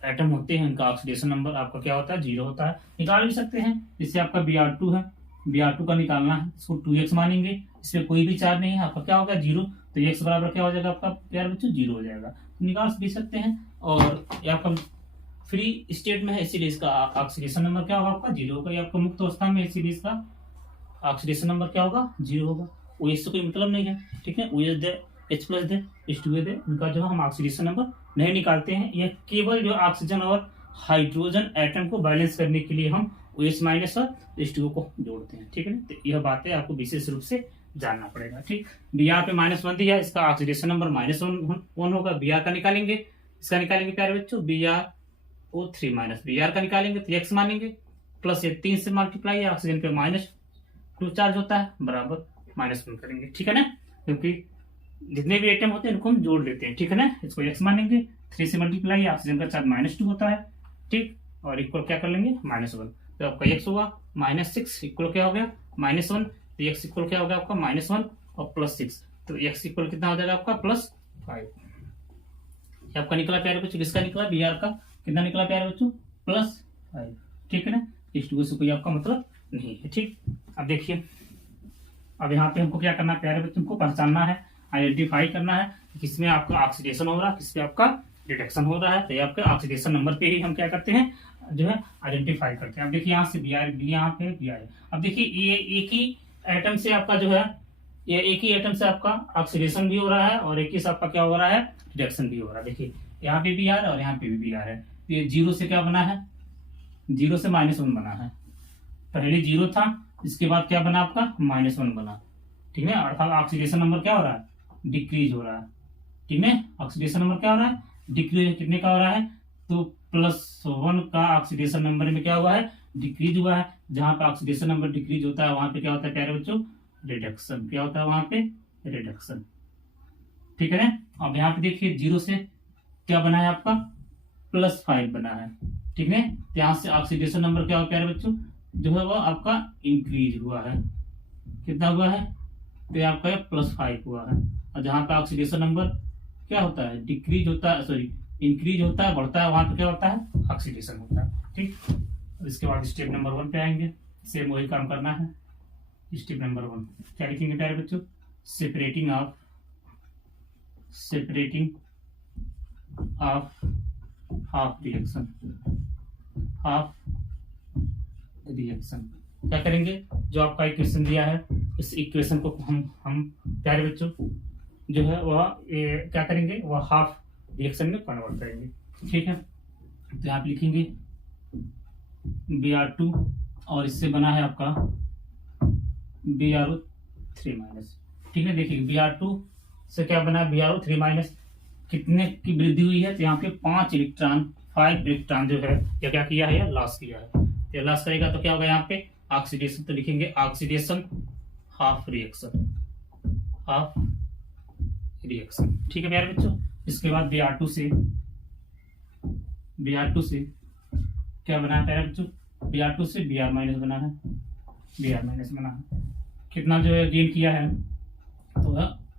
एटम होते हैं उनका ऑक्सीडेशन नंबर आपका क्या होता है, 0 होता है। निकाल भी सकते हैं, इससे आपका Br2 है, Br2 का निकालना है, इसको 2x मानेंगे, इसमें कोई भी चार्ज नहीं है, आपका क्या होगा 0, तो x बराबर क्या हो जाएगा आपका प्यारे बच्चों 0 हो जाएगा, निकाल भी सकते हैं। और ये आपका फ्री स्टेट में है इसीलिए इसका ऑक्सीडेशन नंबर क्या होगा आपका 0 होगा। ये आपका मुक्त अवस्था में इसीलिए इसका ऑक्सीडेशन नंबर क्या होगा 0 होगा। OH से कोई मतलब नहीं है, ठीक है, OH दे, H प्लस दे, H2O दे, उनका जो हम ऑक्सीडेशन नंबर नहीं निकालते हैं। यह केवल जो ऑक्सीजन और हाइड्रोजन एटम को बैलेंस करने के लिए हम OH माइनस और H2O को जोड़ते हैं, ठीक है ना। तो यह बातें आपको विशेष रूप से जानना पड़ेगा, ठीक। Br पे -1 दिया, इसका ऑक्सीडेशन नंबर -1 होगा। Br का निकालेंगे, इसका निकालेंगे प्यारे बच्चों BrO3 माइनस Br का निकालेंगे तो x मानेंगे, प्लस ये 3 से मल्टीप्लाई, ऑक्सीजन पे -2 चार्ज होता है, बराबर -1 करेंगे, ठीक है ना, क्योंकि जितने भी एटम होते हैं इनको हम जोड़ लेते हैं, ठीक है ना। इसको x मानेंगे, 3 से मल्टीप्लाई, ऑक्सीजन का चार्ज -2 होता है, ठीक, और इक्वल क्या कर लेंगे -1, तो आपका x होगा -6 इक्वल क्या हो गया -1, तो x इक्वल क्या होगा आपका -1 और +6, तो x इक्वल कितना हो जाएगा आपका +5। आपका निकला प्यारे बच्चों, किसका निकला Br का कितना निकला प्यारे बच्चों +5, ठीक है ना। H2O से कोई आपका मतलब नहीं है, ठीक। अब देखिए अब यहाँ पे हमको क्या करना है प्यारे बच्चों को पहचानना है, आइडेंटिफाई करना है किसमें आपका ऑक्सीडेशन हो रहा है, किसमें आपका रिडक्शन हो रहा है। तो ये आपके ऑक्सीडेशन नंबर पे ही हम क्या करते हैं जो है आइडेंटिफाई करते हैं। अब देखिए यहाँ से Br यहाँ पे Br, अब देखिए ये एक ही एटम से आपका जो है ये एक ही एटम से आपका ऑक्सीडेशन भी हो रहा है और एक ही से आपका क्या हो रहा है रिडक्शन भी हो रहा है। देखिए यहाँ पे Br और यहाँ पे भी Br है, तो ये 0 से क्या बना है, 0 से -1 बना है। पहले 0 था, इसके बाद क्या बना आपका -1 बना, ठीक है, अर्थात ऑक्सीडेशन नंबर क्या हो रहा है डिक्रीज हो रहा है, ठीक है। ऑक्सीडेशन नंबर क्या हो रहा है डिक्रीज, कितने का हो रहा है तो +1 का ऑक्सीडेशन नंबर में क्या हुआ है डिक्रीज हुआ है। जहां पे ऑक्सीडेशन नंबर डिक्रीज होता है वहां पे क्या होता है प्यारे बच्चों रिडक्शन, क्या होता है वहां पे रिडक्शन, ठीक है ना। अब यहाँ पे देखिए 0 से क्या बना है आपका +5 बना है, ठीक है। यहाँ से ऑक्सीडेशन नंबर क्या हुआ प्यारे बच्चों जो है वो आपका इंक्रीज हुआ है, कितना हुआ है तो आपका +5 हुआ है। और जहां पे ऑक्सीडेशन नंबर क्या होता है डिक्रीज होता है, सॉरी इंक्रीज होता है बढ़ता है, वहां पे क्या होता है ऑक्सीडेशन होता है, ठीक। इसके बाद स्टेप नंबर 1 पे आएंगे, सेम वही काम करना है। स्टेप नंबर 1 क्या लिखेंगे प्यारे बच्चों, सेपरेटिंग ऑफ हाफ रिएक्शन क्या करेंगे, जो आपका इक्वेशन दिया है इस इक्वेशन को हम प्यारे बच्चों जो है वह क्या करेंगे वह हाफ रिएक्शन में कन्वर्ट करेंगे, ठीक है। तो यहाँ पे लिखेंगे Br2 और इससे बना है आपका BrO3 माइनस, ठीक है। देखिए Br2 से क्या बना है BrO3 माइनस, कितने की वृद्धि हुई है तो यहाँ पे 5 इलेक्ट्रॉन जो है या क्या किया है या लॉस किया है। ये लॉस करेगा तो क्या होगा यहाँ पे ऑक्सीडेशन, तो लिखेंगे ऑक्सीडेशन हाफ रिएक्शन, ठीक है प्यारे बच्चों। इसके बाद Br2 से क्या बना है प्यारे बच्चों, Br2 से Br माइनस बना है, कितना जो है गेन किया है तो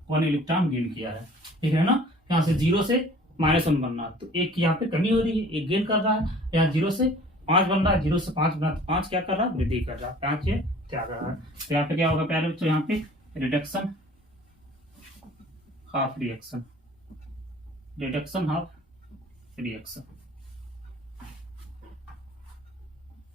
1 इलेक्ट्रॉन गेन किया है, ठीक है ना। यहाँ से 0 से -1 बनना, तो एक यहाँ पे कमी हो रही है, एक गेन कर रहा है। यहाँ 0 से 5 बन रहा है, 0 से 5 बना, तो 5 क्या कर रहा है वृद्धि कर रहा है, 5 ये त्याग रहा है। तो यहाँ पे क्या होगा प्यारे बच्चों, यहाँ पे रिडक्शन हाफ रिएक्शन,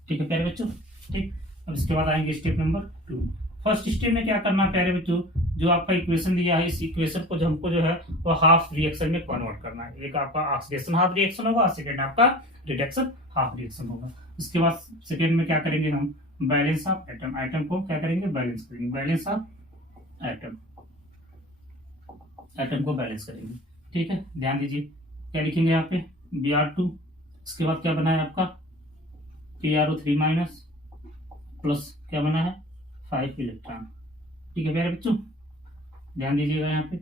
ठीक है प्यारे बच्चों, ठीक। अब इसके बाद आएंगे स्टेप नंबर 2। फर्स्ट स्टेप में क्या करना है प्यारे बच्चों, जो आपका इक्वेशन दिया है, इस इक्वेशन को जो हमको जो है वो हाफ रिएक्शन में कन्वर्ट करना है। एक आपका ऑक्सीडेशन हाफ रिएक्शन होगा, सेकंड आपका रिडक्शन हाफ रिएक्शन होगा। उसके बाद सेकंड में क्या करेंगे हम, बैलेंस ऑफ एटम, एटम को क्या करेंगे, बैलेंस करेंगे, बैलेंस ऑफ एटम, एटम को बैलेंस करेंगे। ठीक है, ध्यान दीजिए क्या लिखेंगे यहाँ पे, Br2, इसके बाद क्या बना है आपका PrO3 माइनस प्लस क्या बना है 5 इलेक्ट्रॉन। ठीक है प्यारे बच्चों, ध्यान दीजिएगा यहाँ पे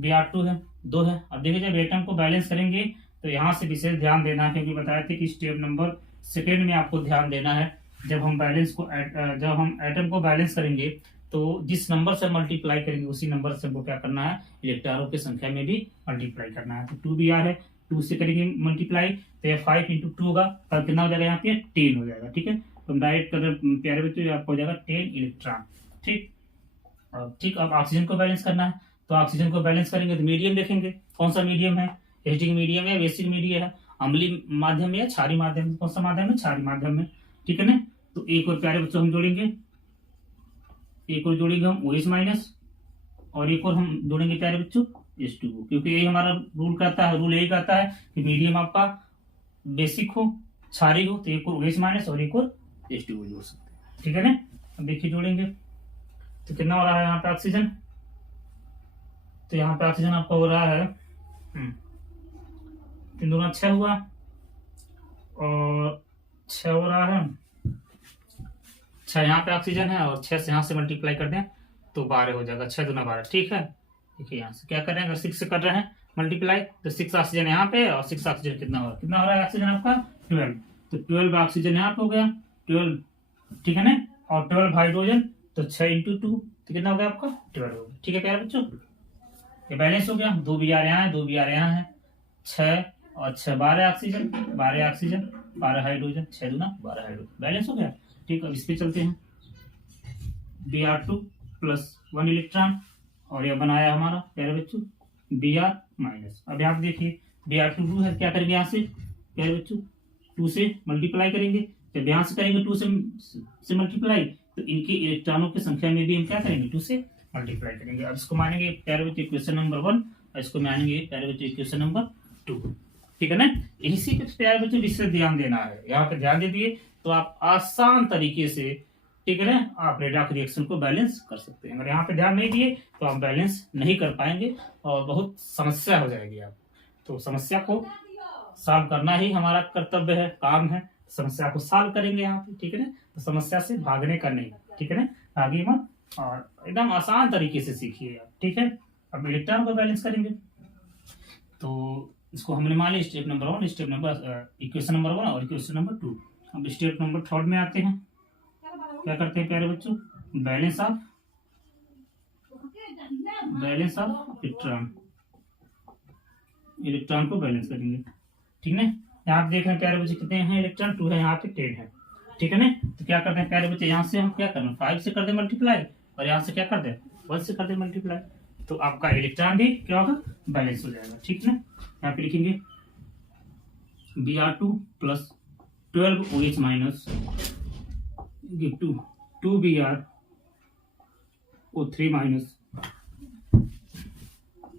Br2 है 2 है। अब देखिए जब एटम को बैलेंस करेंगे तो यहाँ से विशेष ध्यान देना है, क्योंकि बताया थे कि स्टेप नंबर सेकेंड में आपको ध्यान देना है। जब हम एटम को बैलेंस करेंगे तो जिस नंबर से मल्टीप्लाई करेंगे उसी नंबर से हमको क्या करना है, इलेक्ट्रॉनों की संख्या में भी मल्टीप्लाई करना है। तो 2Br है, 2 से करेंगे मल्टीप्लाई तो यह 5 × 2 होगा, तब कितना हो जाएगा यहाँ पे 10 हो जाएगा। ठीक है, तो डायरेक्ट कर प्यारे बच्चों आपको हो जाएगा 10 इलेक्ट्रॉन। ठीक, अब ऑक्सीजन को बैलेंस करना है, तो ऑक्सीजन को बैलेंस करेंगे तो मीडियम देखेंगे, कौन सा मीडियम है, एसिडिक मीडियम है, बेसिक मीडियम है, अम्लीय माध्यम या क्षारीय माध्यम, कौन सा माध्यम है, क्षारीय माध्यम में। ठीक है ना, तो एक और प्यारे बच्चों हम जोड़ेंगे, एक और जोड़ेंगे हम OH माइनस, और एक और हम जोड़ेंगे प्यारे बच्चों H2O, क्योंकि यही हमारा रूल कहता है, रूल यही कहता है कि मीडियम आपका बेसिक हो, क्षारीय हो, तो एक और OH माइनस और एक और H2O जोड़ सकते हैं। ठीक है ना, अब देखिए जोड़ेंगे तो कितना हो रहा है यहाँ पे ऑक्सीजन, तो यहाँ पे ऑक्सीजन आपका हो रहा है 3 दूना 6 हुआ, और 6 हो रहा है, 6 यहाँ पे ऑक्सीजन है और 6 से यहाँ से मल्टीप्लाई कर दें तो 12 हो जाएगा, 6 दूना 12। ठीक है, देखिए यहाँ से क्या कर रहे हैं, अगर 6 से कर रहे हैं मल्टीप्लाई तो 6 ऑक्सीजन यहाँ पे और 6 ऑक्सीजन कितना हो रहा है ऑक्सीजन आपका 12, तो 12 ऑक्सीजन यहाँ पे हो गया 12। ठीक है ना, और 12 हाइड्रोजन, तो 6 × 2 तो कितना हो गया आपका 12 हो गया। ठीक है प्यारे बच्चों, ये बैलेंस हो गया, 2Br यहाँ है, 2Br यहाँ है, 6 और 6 12 ऑक्सीजन, 12 ऑक्सीजन, 12 हाइड्रोजन, 6 दूना 12 हाइड्रोजन, बैलेंस हो गया। ठीक, अब इस पे चलते हैं, Br2 प्लस 1 इलेक्ट्रॉन, और यह बनाया हमारा प्यारे बच्चों Br माइनस। अब यहाँ पे देखिए Br2 है, क्या करेंगे यहाँ से प्यारे बच्चों 2 से मल्टीप्लाई करेंगे, जब यहाँ से करेंगे 2 से मल्टीप्लाई तो इनके इलेक्ट्रॉनों की संख्या में भी हम क्या करेंगे 2 से मल्टीप्लाई करेंगे। अब इसको मानेंगे प्यारे बच्चों इक्वेशन नंबर 1 और इसको मानेंगे प्यारे बच्चों इक्वेशन नंबर 2। ठीक है ना, इसी पे प्यारे बच्चों विशेष ध्यान देना है, यहाँ पे ध्यान दे दिए तो आप आसान तरीके से, ठीक है ना, आप रेडॉक्स रिएक्शन को बैलेंस कर सकते हैं। अगर यहाँ पे ध्यान नहीं दिए तो आप बैलेंस नहीं कर पाएंगे और बहुत समस्या हो जाएगी आप। तो समस्या को सॉल्व करना ही हमारा कर्तव्य है, काम है, समस्या को सॉल्व करेंगे यहाँ पे। ठीक है ना, तो समस्या से भागने का नहीं, ठीक है ना, आगे मत, और एकदम आसान तरीके से सीखिए आप। ठीक है, अब इलेक्ट्रॉन को बैलेंस करेंगे तो इसको हमने मान लिया step number 1, step number equation number 1 और इक्वेशन नंबर 2। अब स्टेप नंबर 3 में आते हैं, क्या करते हैं प्यारे बच्चों, बैलेंस ऑफ इलेक्ट्रॉन, इलेक्ट्रॉन को बैलेंस करेंगे। ठीक है, यहाँ पे देख रहे हैं प्यारे बच्चे कितने हैं इलेक्ट्रॉन, 2 है, यहाँ पे 10 है। ठीक है ना, तो क्या करते हैं प्यारे बच्चे, यहाँ से हम क्या करना 5 से कर दे मल्टीप्लाई, और यहाँ से क्या कर दे 1 से कर दे मल्टीप्लाई, तो आपका इलेक्ट्रॉन भी क्या होगा बैलेंस हो जाएगा। ठीक है ना, यहाँ पे लिखेंगे Br2 plus 12 OH minus give to 2Br O3 minus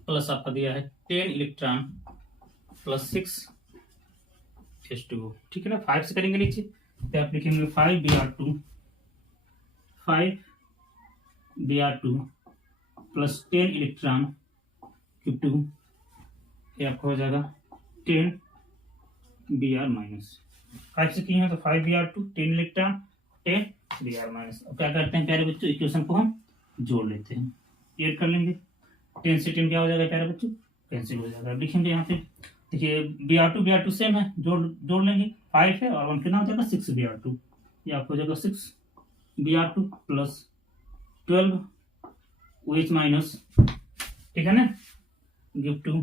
plus आपका दिया है 10 इलेक्ट्रॉन प्लस 6 H2O। ठीक है ना, 5 से करेंगे नीचे तो आप लिखेंगे 5Br2 plus 10 electron give to, ये आपका हो जाएगा 10 Br माइनस। 5 से किए हैं तो 5Br2 10 इलेक्ट्रॉन 10 Br माइनस। अब क्या करते हैं प्यारे बच्चों, इक्वेशन को हम जोड़ लेते हैं, ऐड कर लेंगे, 10 से 10 क्या हो जाएगा प्यारे बच्चों कैंसिल हो जाएगा। अब लिखेंगे यहाँ पे देखिए Br2 सेम है, जोड़ लेंगे, 5 है और 1 कितना हो जाएगा 6 Br2, ये आपको हो जाएगा 6 Br2 प्लस 12 OH माइनस। ठीक है ना, गिव टू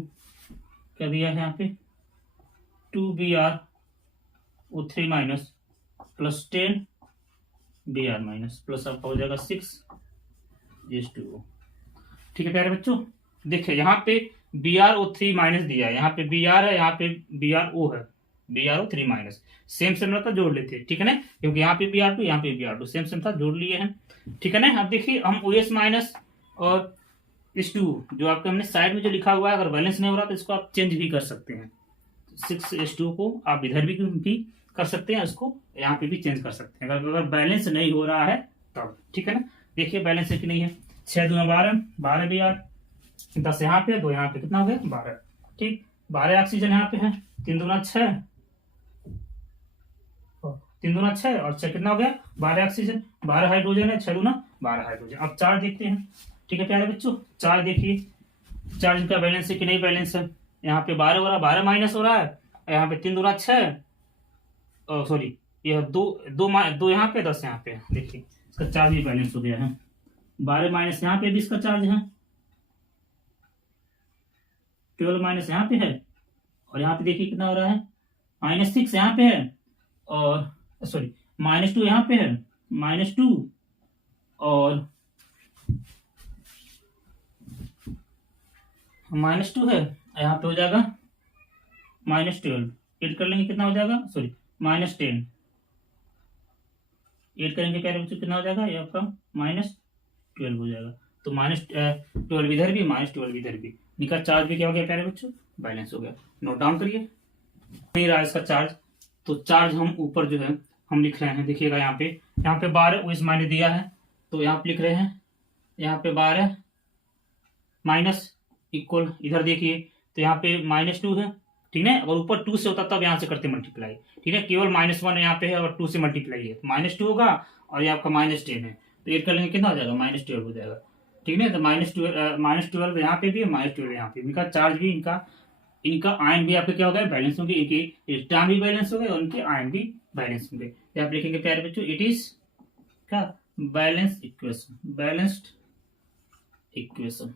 क्या दिया है यहाँ पे 2Br O3 minus plus 10 Br minus plus आपका हो जाएगा 6 H2O। ठीक है प्यारे बच्चों, देखिए यहाँ पे BrO3 माइनस दिया है, यहाँ पे Br है, यहाँ पे BrO है, BrO3 माइनस सेम रहता जोड़ लेते हैं। ठीक है ना, क्योंकि यहाँ पे Br2 यहाँ पे Br2 सेम था, जोड़ लिए हैं। ठीक है ना, अब देखिए हम OH माइनस और H2 जो आपके हमने साइड में जो लिखा हुआ है, अगर बैलेंस नहीं हो रहा तो इसको आप चेंज भी कर सकते हैं। 6H2 को आप इधर भी कर सकते हैं, इसको यहाँ पे भी चेंज कर सकते हैं अगर बैलेंस नहीं हो रहा है तब। ठीक है ना, देखिए बैलेंस है कि नहीं है। 6 दूना 12, 12 भी यार, 10 यहाँ पे, 2 यहाँ पे, कितना हो गया 12। ठीक, 12 ऑक्सीजन यहाँ पे है, 3 दूना 6, 3 दूना 6 और 6 कितना हो गया 12 ऑक्सीजन, 12 हाइड्रोजन है, 6 दूना 12 हाइड्रोजन। अब चार्ज देखते हैं। ठीक है प्यारे बच्चों, चार्ज देखिए, चार्ज का बैलेंस है कि नहीं बैलेंस है। यहाँ पे 12 हो रहा है, 12 माइनस हो रहा है, यहाँ पे 3 दूना 6, सॉरी यह दो यहाँ पे, 10 यहाँ पे, देखिए इसका चार्ज भी बैलेंस हो गया है। 12 माइनस यहाँ पे भी इसका चार्ज है, 12 माइनस यहाँ पे है, और यहाँ पे देखिए कितना हो रहा है -6 यहाँ पे है, और सॉरी -2 यहाँ पे है, -2 और -2 है, यहाँ पे हो जाएगा -12, एड कर लेंगे कितना हो जाएगा, सॉरी -10, एड करेंगे प्यारे बच्चों कितना हो जाएगा, ये आपका -12 हो जाएगा। तो -12 इधर भी, -12 इधर भी, इनका चार्ज भी क्या हो गया प्यारे बच्चों, बैलेंस हो गया। नोट डाउन करिए, नहीं रहा इसका चार्ज, तो चार्ज हम ऊपर जो है हम लिख रहे हैं, देखिएगा यहाँ पे 12 इस मायने दिया है, तो यहाँ पे लिख रहे हैं, यहाँ पे 12 माइनस इक्वल, इधर देखिए तो यहाँ पे -2 है, ठीक है। अगर ऊपर 2 से होता तब यहाँ से करते मल्टीप्लाई, ठीक है, केवल -1 यहाँ पे है और 2 से मल्टीप्लाई है, -2 होगा, और ये आपका -10 है, तो एड कर लेंगे कितना हो जाएगा, -12 हो जाएगा। ठीक है, तो -12 यहाँ पे भी है, -12 यहाँ पे, इनका चार्ज भी, इनका आयन भी आपके क्या हो गया, बैलेंस होंगे, इनके इलेक्ट्रॉन भी बैलेंस हो गए और इनके आयन भी बैलेंस होंगे। तो आप लिखेंगे प्यारे बच्चों, इट इज क्या, बैलेंस इक्वेशन, बैलेंस्ड इक्वेशन।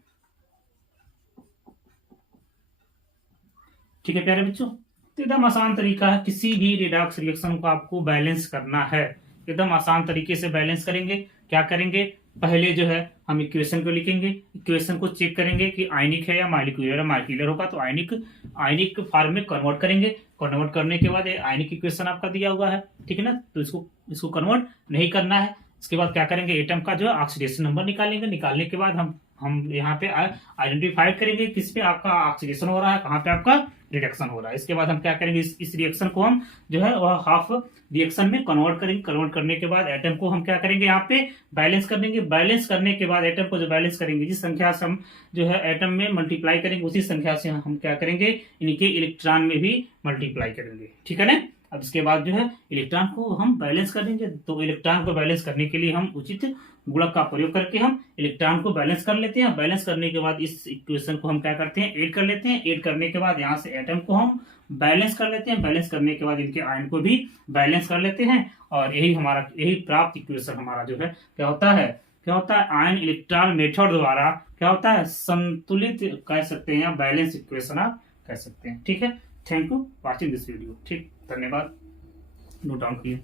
ठीक है प्यारे बच्चों, तो एकदम आसान तरीका है, किसी भी रिडॉक्स रिएक्शन को आपको बैलेंस करना है, एकदम आसान तरीके से बैलेंस करेंगे। क्या करेंगे, पहले जो है हम इक्वेशन को लिखेंगे, इक्वेशन को चेक करेंगे कि आयनिक है या मालिक्यूलर है, मालिक्यूलर होगा तो आयनिक फॉर्म में कन्वर्ट करेंगे, कन्वर्ट करने के बाद आयनिक इक्वेशन आपका दिया हुआ है, ठीक है ना, तो इसको कन्वर्ट नहीं करना है। इसके बाद क्या करेंगे, एटम का जो है ऑक्सीडेशन नंबर निकालेंगे, निकालने के बाद हम यहाँ पे आइडेंटिफाई करेंगे किस पे आपका ऑक्सीडेशन हो रहा है, कहाँ पे आपका रिडक्शन हो रहा है। इसके बाद हम क्या करेंगे, इस रिएक्शन को हम जो है वह हाफ रिएक्शन में कन्वर्ट करेंगे, कन्वर्ट करने के बाद एटम को हम क्या करेंगे, यहाँ पे बैलेंस कर देंगे। बैलेंस करने के बाद एटम को जो बैलेंस करेंगे, जिस संख्या से हम जो है एटम में मल्टीप्लाई करेंगे, उसी संख्या से हम क्या करेंगे, इनके इलेक्ट्रॉन में भी मल्टीप्लाई करेंगे, ठीक है ना। अब इसके बाद जो है इलेक्ट्रॉन को हम बैलेंस कर देंगे, तो इलेक्ट्रॉन को बैलेंस करने के लिए हम उचित गुणक का प्रयोग करके हम इलेक्ट्रॉन को बैलेंस कर लेते हैं। बैलेंस करने के बाद इस इक्वेशन को हम क्या करते हैं, ऐड कर लेते हैं। ऐड करने के बाद यहाँ से एटम को हम बैलेंस कर लेते हैं। बैलेंस करने के बाद इनके आयन को भी बैलेंस कर लेते हैं, और यही प्राप्त इक्वेशन हमारा जो है क्या होता है, आयन इलेक्ट्रॉन मेथड द्वारा क्या होता है, संतुलित कह सकते हैं या बैलेंस इक्वेशन आप कह सकते हैं। ठीक है, thank you watching this video. ठीक, धन्यवाद, नोट डाउन किए।